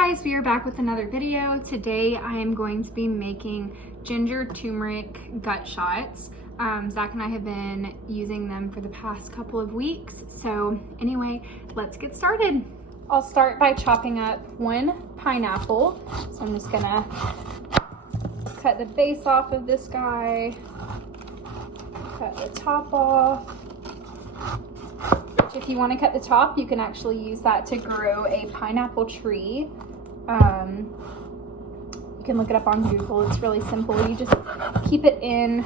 guys, we are back with another video. Today I am going to be making ginger turmeric gut shots. Zach and I have been using them for the past couple of weeks. So anyway, let's get started. I'll start by chopping up one pineapple. So I'm just gonna cut the base off of this guy, cut the top off. If you want to cut the top, you can actually use that to grow a pineapple tree. You can look it up on Google. It's really simple. You just keep it in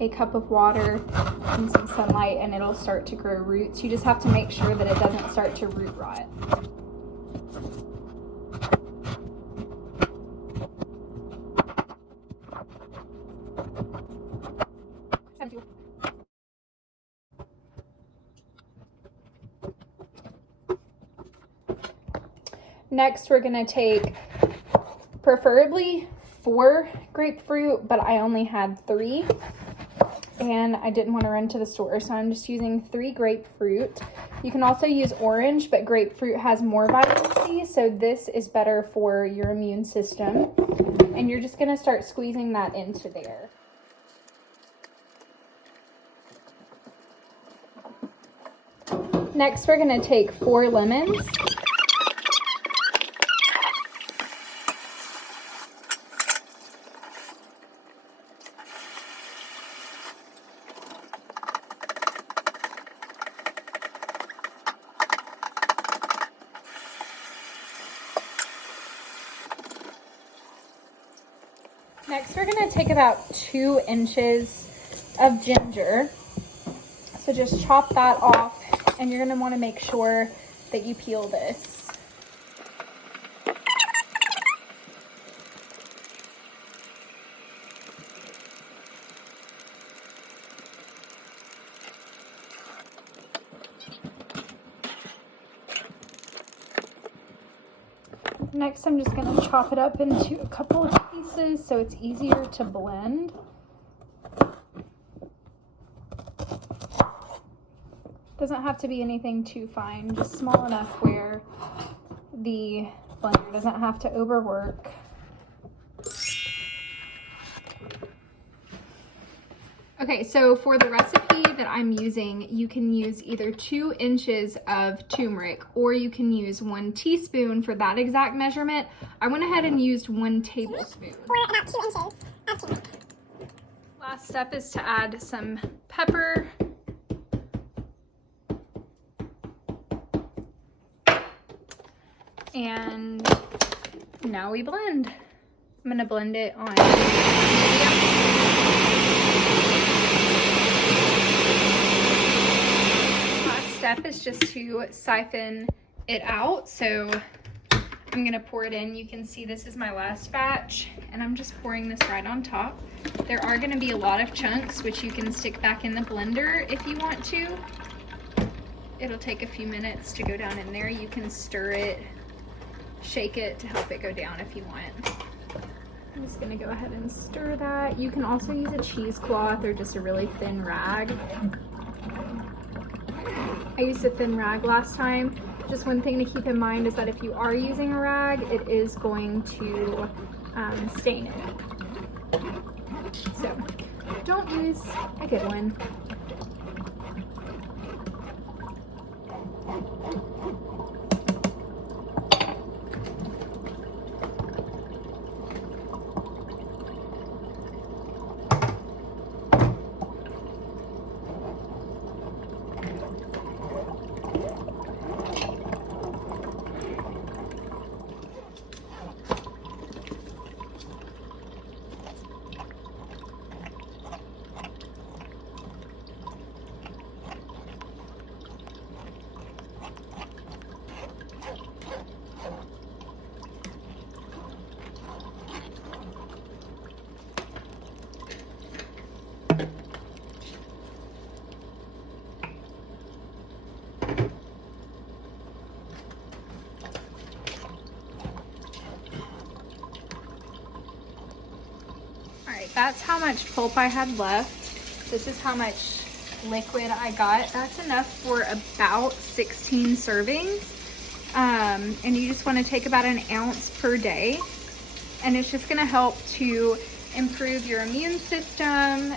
a cup of water and some sunlight and it'll start to grow roots. You just have to make sure that it doesn't start to root rot. Next, we're gonna take preferably 4 grapefruit, but I only had 3 and I didn't want to run to the store, so I'm just using 3 grapefruit. You can also use orange, but grapefruit has more vitamin C, so this is better for your immune system. And you're just gonna start squeezing that into there. Next, we're gonna take 4 lemons. Next, we're gonna take about 2 inches of ginger. So just chop that off, and you're gonna wanna make sure that you peel this. Next, I'm just going to chop it up into a couple of pieces so it's easier to blend. Doesn't have to be anything too fine, just small enough where the blender doesn't have to overwork. Okay, so for the recipe that I'm using, you can use either 2 inches of turmeric or you can use 1 teaspoon for that exact measurement. I went ahead and used 1 tablespoon. Or about 2 inches of turmeric. Last step is to add some pepper. And now we blend. I'm gonna blend it on medium. Step is just to siphon it out. So I'm gonna pour it in. You can see this is my last batch and I'm just pouring this right on top. There are gonna be a lot of chunks which you can stick back in the blender if you want to. It'll take a few minutes to go down in there. You can stir it, shake it to help it go down if you want. I'm just gonna go ahead and stir that. You can also use a cheesecloth or just a really thin rag. I used a thin rag last time. Just one thing to keep in mind is that if you are using a rag, it is going to stain it. So don't use a good one. That's how much pulp I had left. This is how much liquid I got. That's enough for about 16 servings. And you just want to take about an ounce per day. And it's just going to help to improve your immune system,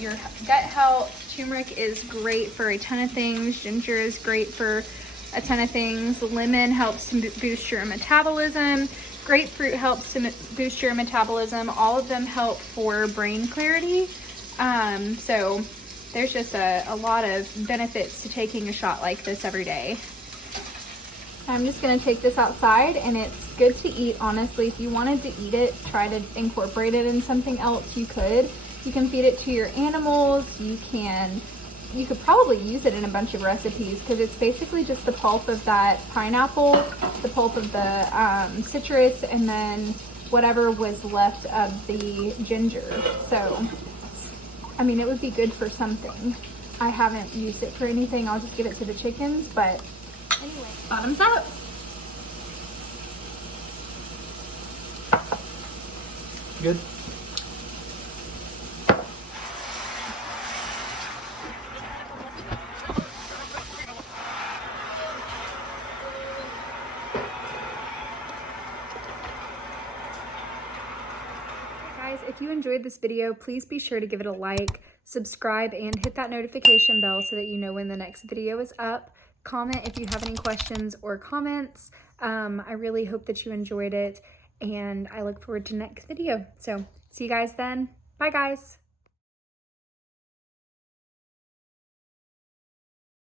your gut health. Turmeric is great for a ton of things. Ginger is great for a ton of things. Lemon helps to boost your metabolism. Grapefruit helps to boost your metabolism. All of them help for brain clarity. So there's just a lot of benefits to taking a shot like this every day. I'm just gonna take this outside, and it's good to eat, honestly. If you wanted to eat it, try to incorporate it in something else, you could. You can feed it to your animals. You could probably use it in a bunch of recipes because it's basically just the pulp of that pineapple, the pulp of the citrus, and then whatever was left of the ginger. So, I mean, it would be good for something. I haven't used it for anything. I'll just give it to the chickens, but anyway, bottoms up. Good. Guys, if you enjoyed this video, please be sure to give it a like, subscribe, and hit that notification bell so that you know when the next video is up. Comment if you have any questions or comments. I really hope that you enjoyed it, and I look forward to the next video. So see you guys then. Bye guys.